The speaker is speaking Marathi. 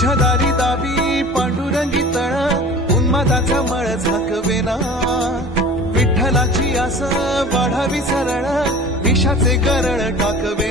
तुझ्या दारी दावी पांडुरंगी तळ उन्मादाचा मळ झाकवेना विठ्ठलाची आस वाढावी सरळ विषाचे गरळ टाकवे